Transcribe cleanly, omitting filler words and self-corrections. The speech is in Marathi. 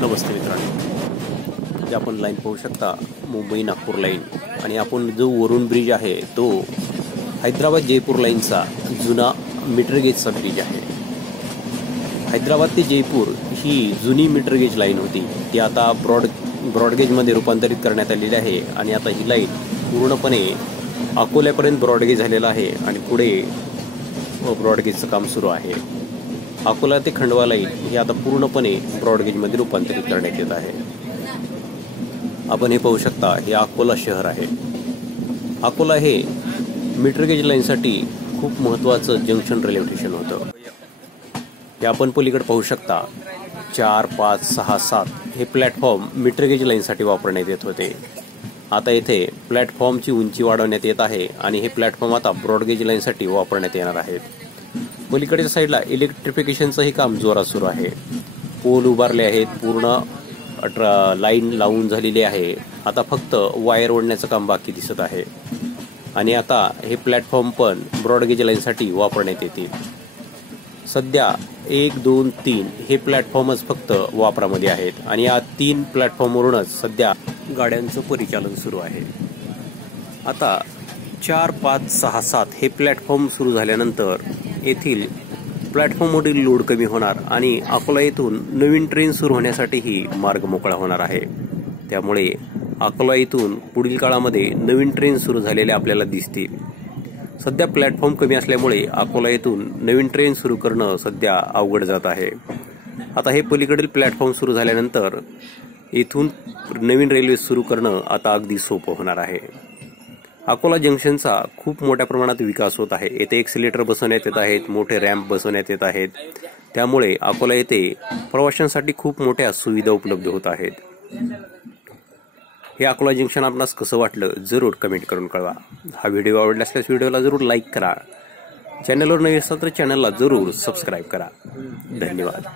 नमस्ते मित्रांनो, जे आपण लाईन पाहू शकता मुंबई नागपूर लाईन आणि आपण जो वरुण ब्रिज आहे तो हैदराबाद जयपूर लाईनचा जुना मीटर गेजचा ब्रिज आहे। हैदराबाद ते जयपूर ही जुनी मीटर गेज लाईन होती, ती आता ब्रॉडगेजमध्ये रूपांतरित करण्यात आलेली आहे आणि आता ही लाईन पूर्णपणे अकोल्यापर्यंत ब्रॉडगेज झालेला आहे आणि पुढे ब्रॉडगेजचं काम सुरू आहे। अकोला ते खंडवा लाईन ही आता पूर्णपणे ब्रॉडगेजमध्ये रूपांतरित करण्यात येत आहे। आपण हे पाहू शकता, हे अकोला शहर आहे। अकोला हे मीटर गेज लाईनसाठी खूप महत्त्वाचं जंक्शन रेल्वे स्टेशन होतं। हे आपण पलीकडे पाहू शकता, 4, 5, 6, 7 हे प्लॅटफॉर्म मीटर गेज लाईनसाठी वापरण्यात येत होते। आता येथे प्लॅटफॉर्मची उंची वाढवण्यात येत आहे आणि हे प्लॅटफॉर्म आता ब्रॉडगेज लाईनसाठी वापरण्यात येणार आहेत। पलीकडच्या साईडला इलेक्ट्रिफिकेशनचंही काम जोरात सुरू आहे। पोल उभारले आहेत, पूर्ण लाईन लावून झालेली आहे। आता फक्त वायर ओढण्याचं काम बाकी दिसत आहे आणि आता हे प्लॅटफॉर्म पण ब्रॉडगेज लाईनसाठी वापरण्यात येतील। सध्या 1, 2, 3 हे प्लॅटफॉर्मच फक्त वापरामध्ये आहेत आणि या 3 प्लॅटफॉर्मवरूनच सध्या गाड्यांचं परिचालन सुरू आहे। आता 4, 5, 6, 7 हे प्लॅटफॉर्म सुरू झाल्यानंतर येथील प्लॅटफॉर्मवरील लोड कमी होणार आणि अकोला येथून नवीन ट्रेन सुरू होण्यासाठीही मार्ग मोकळा होणार आहे। त्यामुळे अकोला येथून पुढील काळामध्ये नवीन ट्रेन सुरू झालेल्या आपल्याला दिसतील। सध्या प्लॅटफॉर्म कमी असल्यामुळे अकोला येथून नवीन ट्रेन सुरू करणं सध्या अवघड जात आहे। आता हे पलीकडील प्लॅटफॉर्म सुरू झाल्यानंतर येथून नवीन रेल्वे सुरू करणं आता अगदी सोपं होणार आहे। अकोला जंक्शनचा खूप मोठ्या प्रमाणात विकास होत आहे। येथे एक्सिलेटर बसवण्यात येत आहेत, मोठे रॅम्प बसवण्यात येत आहेत। त्यामुळे अकोला येथे प्रवाशांसाठी खूप मोठ्या सुविधा उपलब्ध होत आहेत। हे अकोला जंक्शन आपणास कसं वाटलं जरूर कमेंट करून कळवा। हा व्हिडिओ आवडला असल्यास व्हिडिओला जरूर लाईक करा। चॅनलवर नवीन असाल तर चॅनलला जरूर सबस्क्राईब करा। धन्यवाद।